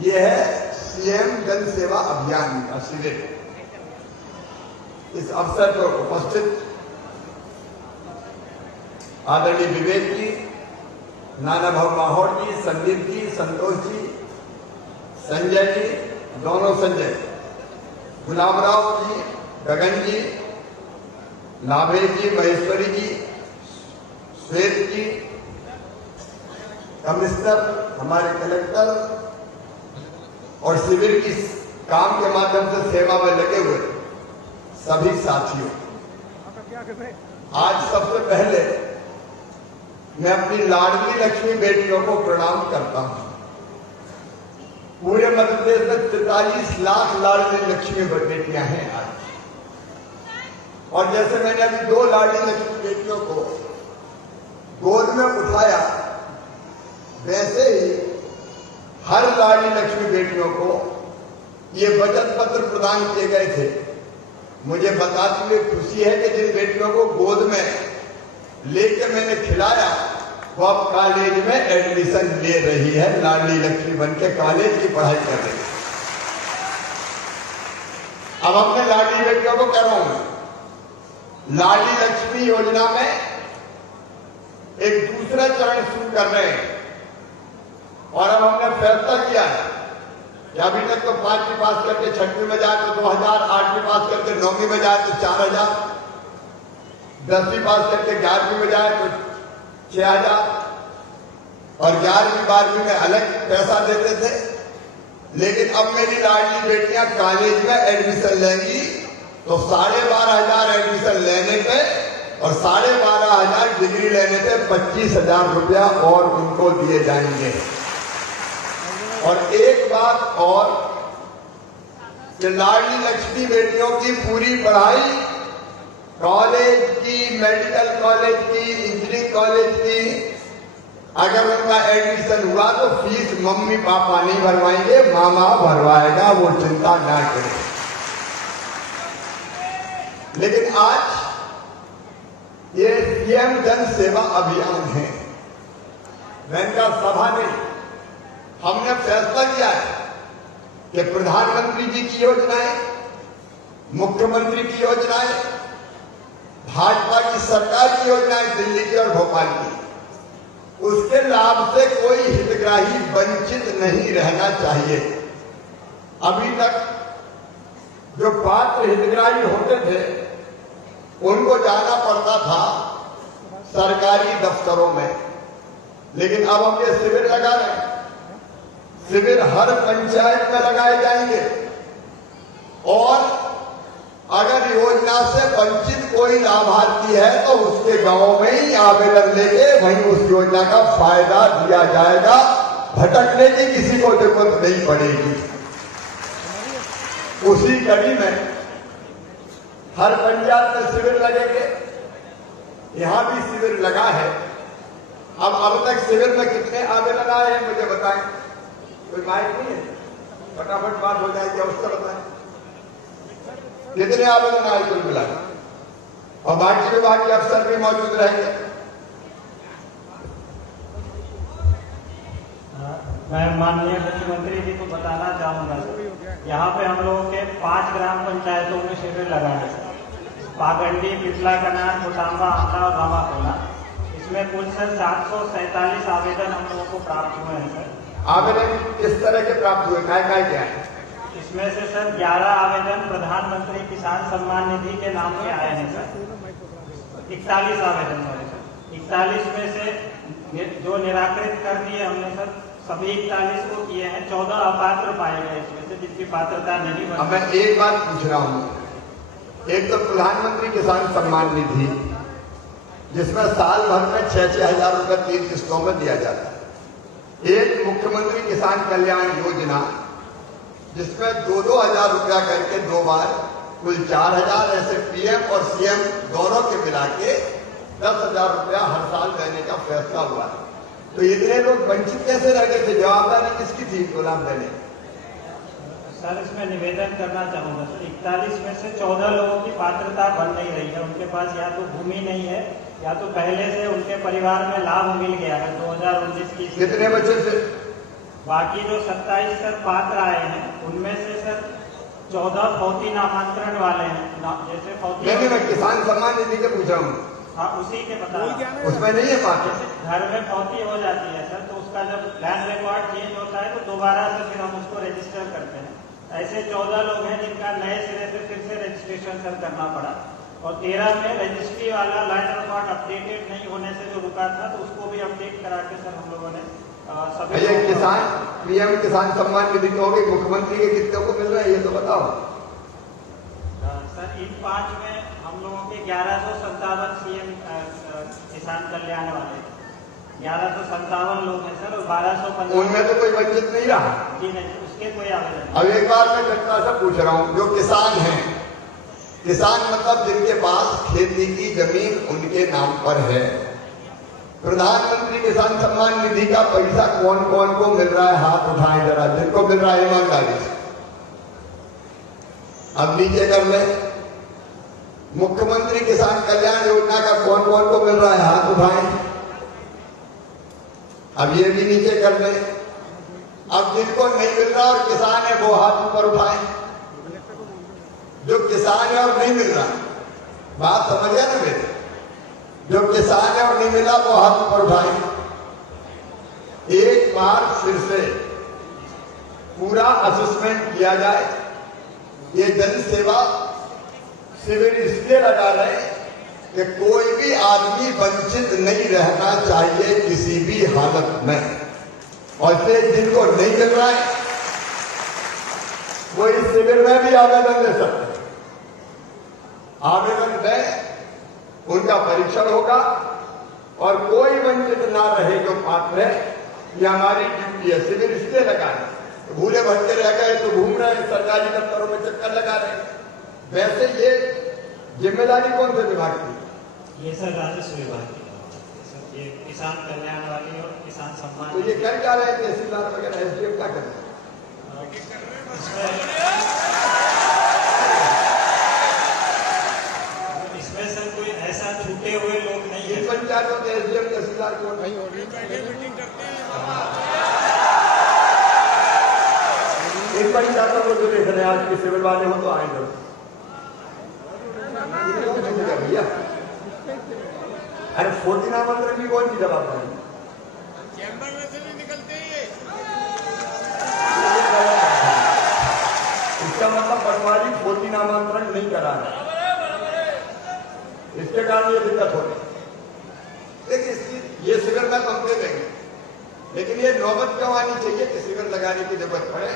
ये है सीएम जन सेवा अभियान का शिविर। इस अवसर पर उपस्थित आदरणीय विवेक जी, नाना भाव माहौर जी, संदीप जी, संतोष जी, संजय जी, दोनों संजय, गुलाम राव जी, गगन जी, लाभेश जी, महेश्वरी जी, श्वेत जी, कमिश्नर, हमारे कलेक्टर और शिविर की काम के माध्यम से सेवा में लगे हुए सभी साथियों, आज सबसे पहले मैं अपनी लाडली लक्ष्मी बेटियों को प्रणाम करता हूं। पूरे मध्य प्रदेश में 43 लाख लाडली लक्ष्मी बेटियां हैं आज, और जैसे मैंने अभी 2 लाडली लक्ष्मी बेटियों को गोद में उठाया, वैसे ही हर लाडली लक्ष्मी बेटियों को ये बचत पत्र प्रदान किए गए थे। मुझे बताते हुए खुशी है कि जिन बेटियों को गोद में लेके मैंने खिलाया वो अब कॉलेज में एडमिशन ले रही है, लाडली लक्ष्मी बन के कॉलेज की पढ़ाई कर रही है। अब अपने लाडली बेटियों को कह रहा हूं, लाडली लक्ष्मी योजना में एक दूसरा चरण शुरू कर रहे हैं, और अब हमने फैसला किया है कि अभी तक तो 5वीं पास करके 6वीं में जाए तो 2000, 8वीं पास करके 9वीं में जाए तो 4000, 10वीं पास करके 11वीं में जाए तो 6000, और 11वीं 12वीं में अलग पैसा देते थे। लेकिन अब मेरी लाडली बेटियां कॉलेज में एडमिशन लेंगी तो 12,500 एडमिशन लेने पे और 12,500 डिग्री लेने पे 25,000 रुपया और उनको दिए जाएंगे। और एक बात और, कि लाडली लक्ष्मी बेटियों की पूरी पढ़ाई कॉलेज की, मेडिकल कॉलेज की, इंजीनियरिंग कॉलेज की, अगर उनका एडमिशन हुआ तो फीस मम्मी पापा नहीं भरवाएंगे, मामा भरवाएगा, वो चिंता ना करें। लेकिन आज ये सीएम जन सेवा अभियान है, इनका सभा नहीं। हमने फैसला किया है कि प्रधानमंत्री जी की योजनाएं, मुख्यमंत्री की योजनाएं, भाजपा की सरकार की योजनाएं दिल्ली की और भोपाल की, उसके लाभ से कोई हितग्राही वंचित नहीं रहना चाहिए। अभी तक जो पात्र हितग्राही होते थे उनको जाना पड़ता था सरकारी दफ्तरों में, लेकिन अब हम ये शिविर लगा रहे हैं। शिविर हर पंचायत में लगाए जाएंगे, और अगर योजना से वंचित कोई लाभार्थी है तो उसके गांव में ही आवेदन लेके वहीं उस योजना का फायदा दिया जाएगा। भटकने की किसी को जरूरत नहीं पड़ेगी। उसी कड़ी में हर पंचायत में शिविर लगेंगे। यहां भी शिविर लगा है। अब तक शिविर में कितने आवेदन आए हैं मुझे बताएं। कोई माइक नहीं है, फटाफट बात हो जाएगी, अवसर बताएं कितने आवेदन आए कुल मिला, और बाकी विभाग के अफसर भी मौजूद रहेंगे। मैं माननीय मुख्यमंत्री जी को बताना चाहूंगा, यहाँ पे हम लोगों के 5 ग्राम पंचायतों में शिविर लगा है, पागंडी, पिपला कनार, मोटांबा, आंवला और रामाकोला। इसमें कुल सर 747 आवेदन हम लोगों को प्राप्त हुए हैं सर। आवेदन किस तरह के प्राप्त हुए, क्या क्या है? इसमें से सर 11 आवेदन प्रधानमंत्री किसान सम्मान निधि के नाम के आए हैं सर। 41 आवेदन हुए सर। 41 में से जो निराकृत कर दिए हमने सर, सभी 41 को किए हैं। 14 अपात्र पाए गए इसमें से, जिसकी पात्रता नहीं बनी। अब मैं एक बात पूछ रहा हूँ, एक तो प्रधानमंत्री किसान सम्मान निधि जिसमें साल भर में 6-6 हजार रुपए 3 किस्तों में दिया जाता है। एक मुख्यमंत्री किसान कल्याण योजना जिसमें 2-2 हजार रुपया करके 2 बार कुल 4,000, ऐसे पीएम और सीएम दोनों के मिला के 10,000 रुपया हर साल देने का फैसला हुआ है। तो इतने लोग वंचित कैसे रह गए थे? जवाबदारी किसकी थी इनको लाभ देने? सर इसमें निवेदन करना चाहूंगा सर, 41 में से 14 लोगों की पात्रता बन नहीं रही है। उनके पास या तो भूमि नहीं है या तो पहले से उनके परिवार में लाभ मिल गया है 2019 की। कितने बच्चे से? बाकी जो 27 सर पात्र आए हैं उनमें से सर 14 फौती नामांतरण वाले हैं जैसे फौती मैं किसान सम्मान निधि के पूछ रहा हूँ। हाँ उसी के बता रहा हूँ। उसमें नहीं है पात्र। घर में फौती हो जाती है सर, तो उसका जब लैंड रिकॉर्ड चेंज होता है तो दोबारा से फिर हम उसको रजिस्टर करते हैं। ऐसे 14 लोग हैं जिनका नए सिरे से फिर से रजिस्ट्रेशन सर करना पड़ा, और 13 में रजिस्ट्री वाला लैंड रिकॉर्ड अपडेटेड नहीं होने से जो रुका था तो उसको भी अपडेट करा के सर हम लोगों ने सभी किसान पीएम किसान सम्मान निधि तो होगी, मुख्यमंत्री के कितने को मिल रहा है ये तो बताओ। सर इन 5 में हम लोगों के 1157 सीएम किसान कल्याण वाले 1157 लोग हैं सर, और 1215 उनमें तो कोई वंचित नहीं रहा जी नहीं, उसके कोई आवेदन। अब एक बार मैं जनता से पूछ रहा हूँ, जो किसान हैं, किसान मतलब जिनके पास खेती की जमीन उनके नाम पर है, प्रधानमंत्री किसान सम्मान निधि का पैसा कौन कौन को मिल रहा है? हाथ उठाएं जरा, जिनको मिल रहा है ईमानदारी से। अब नीचे कर ले, मुख्यमंत्री किसान कल्याण योजना का कौन कौन को मिल रहा है? हाथ उठाएं। अब ये भी नीचे कर ले। अब जिनको नहीं मिल रहा और किसान है वो हाथ ऊपर उठाएं। जो किसान है और नहीं मिल रहा, बात समझ गया ना मेरे? जो किसान है और नहीं मिला वो हाथ ऊपर उठाएं। एक बार फिर से पूरा असेसमेंट किया जाए। ये जन सेवा शिविर इसलिए लगा रहे कि कोई भी आदमी वंचित नहीं रहना चाहिए किसी भी हालत में, और फिर जिनको नहीं मिल रहा है वो इस शिविर में भी आवेदन दे सकते हैं। आवेदन दें, उनका परीक्षण होगा, और कोई वंचित ना रहे जो पात्र है। ये हमारी ड्यूटी है। शिविर इसलिए लगाए, भूले भटके रह गए तो घूम रहे हैं, सरकारी दफ्तरों में चक्कर लगा रहे हैं। वैसे ये जिम्मेदारी कौन से विभाग की? ये सर राजस्व विभाग की, ये किसान कल्याण वाली और किसान सम्मान। तो ये कर क्या रहे हैं तहसीलदार वगैरह, एसडीएम क्या कर रहे हैं? इसमें सर कोई ऐसा छूटे हुए लोग नहीं है। इन पंचायतों के एसडीएम तहसीलदार कौन? इन पंचायतों को जो देख रहे हैं आज के सिविल वाले हो तो आएंगे भैया। अरे 14 नामांतरण की कौन सी जवाबदारी? चैम्बर में से नहीं निकलते ये। इसका मतलब पटवारी 14 नामांतरण नहीं करा रहा, इसके कारण ये दिक्कत हो रही। देखिए इसकी ये शिविर में हम दे देंगे, लेकिन ये नौबत क्यों आनी चाहिए कि शिविर लगाने की जरूरत पड़े?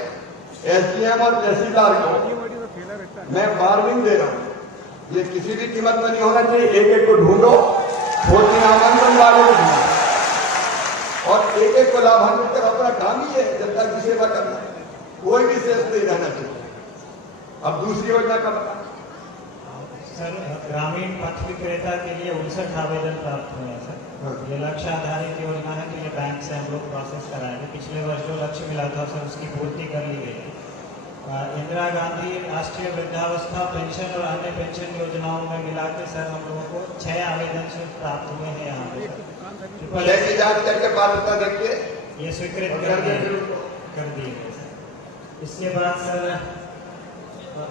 एसडीएम और तहसीलदार को मैं वार्निंग दे रहा हूं, ये किसी भी कीमत में नहीं होना चाहिए। एक एक को ढूंढो, 14 नामांकन वालों को ढूंढो, और एक एक को लाभान्वित कर अपना काम ही है जनता की सेवा करना। कोई भी शेष नहीं रहना चाहिए। अब दूसरी योजना का बता। सर ग्रामीण पथ विक्रेता के लिए 59 आवेदन प्राप्त हुए हैं सर। ये लक्ष्य आधारित योजना है कि ये बैंक से हम लोग प्रोसेस कराएंगे। पिछले वर्ष जो लक्ष्य मिला था सर उसकी पूर्ति कर ली गई थी। इंदिरा गांधी राष्ट्रीय वृद्धावस्था पेंशन और अन्य पेंशन योजनाओं में मिला के सर हम लोगों को 6 आवेदन से प्राप्त हुए हैं यहाँ पे। की जांच करके पात्रता देखिए, ये स्वीकृत कर दिए गए सर। इसके बाद सर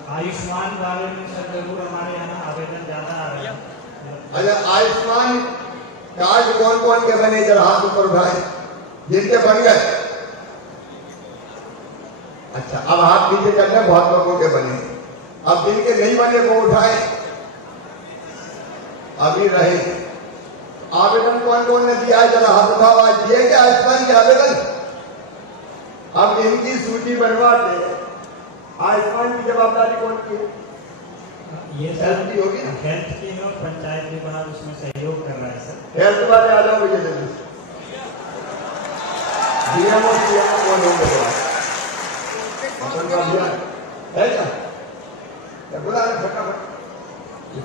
आयुष्मान वाले में सर जरूर हमारे यहाँ आवेदन ज्यादा आ रहे हैं। अच्छा, आयुष्मान कार्ड कौन कौन के बने? जरा हाथ ऊपर उठाए जिनके बन गए। अच्छा, अब हाथ नीचे करने, बहुत लोगों के बने। अब जिनके नहीं बने वो उठाए, अभी रहे। आवेदन कौन कौन ने दिया है? जरा हाथ उठाओ। आज दिए क्या आयुष्मान के आवेदन? अब इनकी सूची बनवाते। आयुष्मान की जवाबदारी कौन की है? ये हेल्थ की होगी ना? हेल्थ की है, और पंचायत विभाग उसमें सहयोग कर रहा है सर। हेल्थ वाले आ जाओ मुझे जल्दी से। डीएमओ सीएमओ कौन होंगे? है क्या? बुला रहे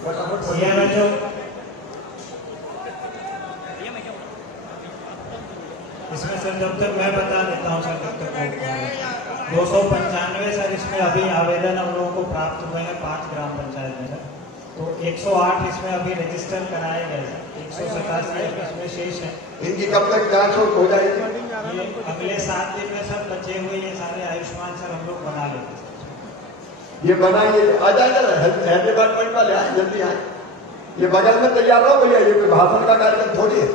फटाफट सीएमएचओ इसमें सर जब तक मैं बता देता हूँ सर तब तक 295 सर इसमें अभी आवेदन हम लोगों को प्राप्त हुए हैं 5 ग्राम पंचायत में सर। तो 108 इसमें अभी रजिस्टर कराए गए सर। 187 इसमें शेष है। इनकी कब तक जांच हो जाएगी? ये अगले 7 दिन में सर बचे हुए ये सारे आयुष्मान सर हम लोग बना लेंगे। ये बनाइए, आ जाएगा हेल्थ डिपार्टमेंट वाले, आए जल्दी आए। ये बगल में तैयार रहो भैया, ये कोई भाषण का कार्यक्रम थोड़ी है।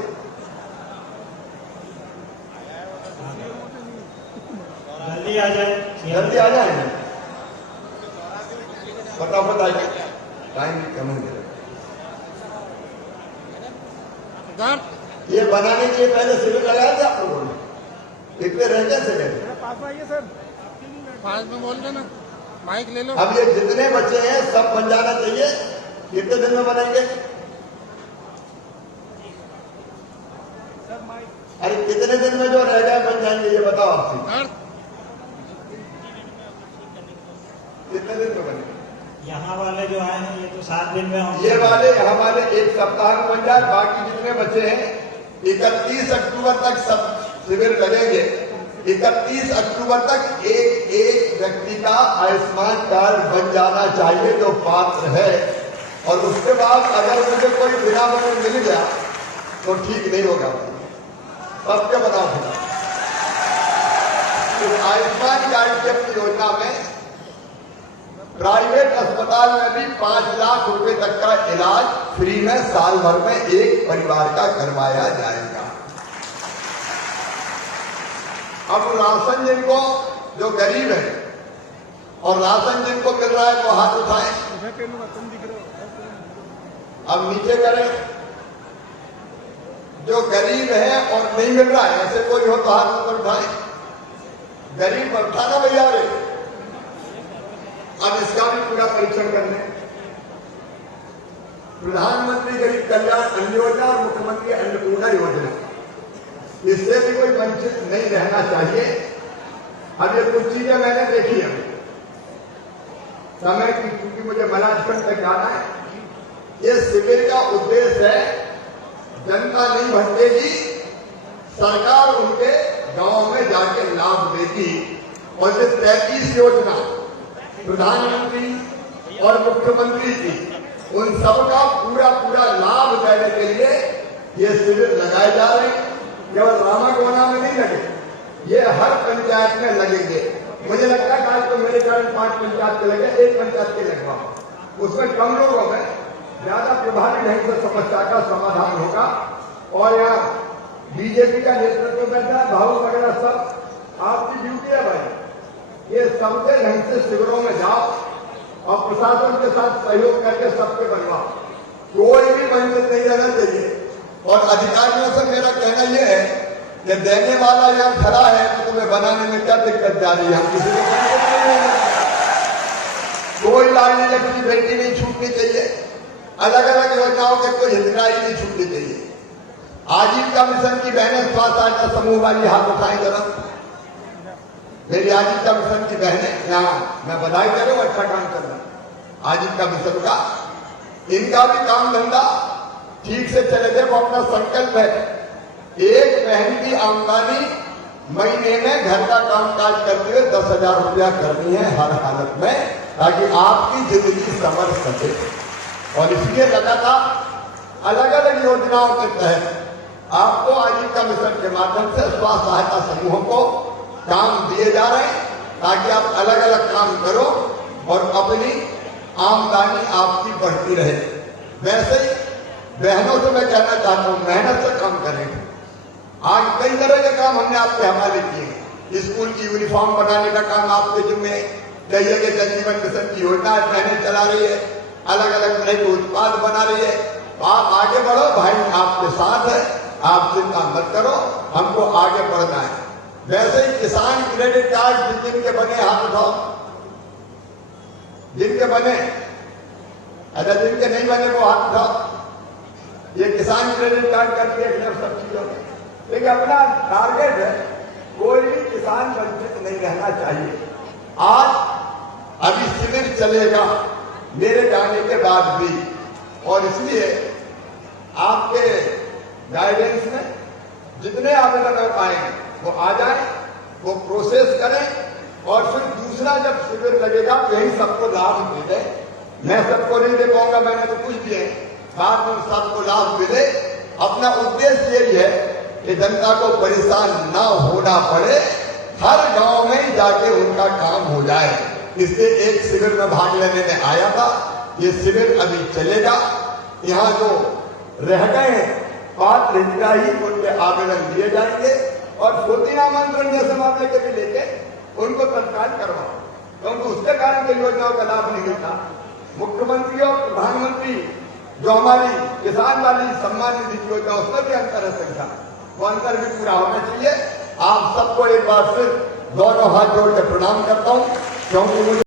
जल्दी आ जाए, जल्दी आ जाए, फटाफट आइए, टाइम भी कम हो जाएगा। ये बनाने के लिए पहले शिविर लगाया था आप लोगों ने, कितने रह गए सेकंड? पास में बोल देना, माइक ले लो। अब ये जितने बच्चे हैं सब बन जाना चाहिए। कितने दिन में बनेंगे? अरे कितने दिन में जो रह गए बन जाएंगे ये बताओ आपसे, कितने दिन में बनेंगे? यहाँ वाले जो आए हैं ये तो 7 दिन में होंगे। ये वाले हमारे 1 सप्ताह में बन जाए, बाकी जितने बच्चे हैं 31 अक्टूबर तक सब शिविर लगेंगे। 31 अक्टूबर तक एक व्यक्ति का आयुष्मान कार्ड बन जाना चाहिए जो पात्र है, और उसके बाद अगर मुझे कोई बिना बने मिल गया तो ठीक नहीं होगा, सबके बनाओ फिर। तो आयुष्मान कार्ड की अपनी योजना में प्राइवेट अस्पताल में भी 5 लाख रुपए तक का इलाज फ्री में साल भर में एक परिवार का करवाया जाएगा। अब राशन जिनको जो गरीब है और राशन जिनको मिल रहा है वो हाथ उठाए, अब नीचे करें। जो गरीब है और नहीं मिल रहा है ऐसे कोई हो तो हाथ ऊपर उठाए। गरीब उठाना भैया रे। अब इसका भी पूरा परीक्षण करने, प्रधानमंत्री गरीब कल्याण अन्न योजना और मुख्यमंत्री अन्नपूर्णा योजना, इससे भी कोई वंचित नहीं रहना चाहिए। अब ये कुछ चीजें मैंने देखी है, समय की क्योंकि मुझे मलाजखंड तक जाना है। ये शिविर का उद्देश्य है जनता नहीं भटकेगी, सरकार उनके गांव में जाके लाभ देगी। और ये 33 योजना प्रधानमंत्री और मुख्यमंत्री की, उन सबका पूरा लाभ देने के लिए ये शिविर लगाए जा रहे हैं। केवल रामागोना में नहीं लगे, ये हर पंचायत में लगेंगे। मुझे लगता है आज तो मेरे कारण 5 पंचायत के लगे, 1 पंचायत के लगवाओ, उसमें कम लोगों में ज्यादा प्रभावी ढंग से समस्या का समाधान होगा। और यहाँ बीजेपी का नेतृत्व बैठा है, भाव वगैरह सब आपकी ड्यूटी है भाई। ये सबके ढंग से शिविरों में जाओ और प्रशासन के साथ सहयोग करके सबके बनवाओ, कोई भी वंचित नहीं रहना चाहिए। और अधिकारियों से मेरा कहना यह है कि देने वाला यहाँ खड़ा है तो तुम्हें बनाने में क्या दिक्कत जा रही है? हम किसी को कोई लाडली लक्ष्मी बेटी नहीं छूटनी चाहिए, अलग अलग योजनाओं के कोई हितग्राही नहीं छूटनी चाहिए। आजीविका मिशन की बहनें स्वास्थ्य समूह वाली हाथ उठाएं जरा। मेरी आजीविका मिशन की बहनें यहाँ मैं बधाई करूं, अच्छा काम कर रहा हूं आजीविका मिशन का। इनका भी काम धंधा ठीक से चले थे, वो अपना संकल्प है। एक बहन की आमदनी महीने में घर का कामकाज करते हुए 10,000 रुपया करनी है हर हालत में, ताकि आपकी जिंदगी संवर सके। और इसलिए लगातार अलग अलग योजनाओं के तहत आपको आजीविका मिशन के माध्यम से स्वास्थ्य सहायता समूहों को काम दिए जा रहे हैं, ताकि आप अलग अलग काम करो और अपनी आमदनी आपकी बढ़ती रहे। वैसे ही बहनों से मैं कहना चाहता हूं, मेहनत से काम करें। आज कई तरह के काम हमने आपके हवाले किए। स्कूल की यूनिफॉर्म बनाने का काम आपके जिम्मे, कई जगह जल जीवन मिशन की योजना बहनें चला रही है, अलग अलग तरह के उत्पाद बना रही है। आप आगे बढ़ो, भाई आपके साथ है, आप चिंता मत करो, हमको आगे बढ़ना है। वैसे ही किसान क्रेडिट कार्ड जिनके बने हाथ उठाओ, जिनके बने, अच्छा जिनके नहीं बने वो हाथ उठाओ। ये किसान क्रेडिट कार्ड करके सब चीजों में, लेकिन अपना टारगेट है कोई भी किसान वंचित नहीं रहना चाहिए। आज अभी शिविर चलेगा मेरे जाने के बाद भी, और इसलिए आपके गाइडेंस में जितने आवेदन आएंगे वो आ जाए, वो प्रोसेस करें, और फिर दूसरा जब शिविर लगेगा तो यही सबको लाभ मिले। मैं सबको नहीं दे पाऊंगा, मैंने तो कुछ दिए, बाद में सबको लाभ मिले अपना उद्देश्य यही है कि जनता को परेशान ना होना पड़े, हर गांव में जाके उनका काम हो जाए। इससे एक शिविर में भाग लेने में आया था, ये शिविर अभी चलेगा। यहाँ जो रह गए हैं पात्र हितग्राही, उनके आवेदन लिए जाएंगे और छोटी आमंत्रण जैसे मामले के भी लेके उनको तत्काल करवाओ, क्योंकि उसके कारण के योजनाओं का लाभ नहीं मिलता। मुख्यमंत्री और प्रधानमंत्री जो हमारी किसान वाली सम्मान निधि की योजना, उसमें भी अंतर है संख्या, वो अंतर भी पूरा होना चाहिए। आप सबको एक बार फिर दोनों हाथ जोड़ के प्रणाम करता हूं, क्योंकि मुझे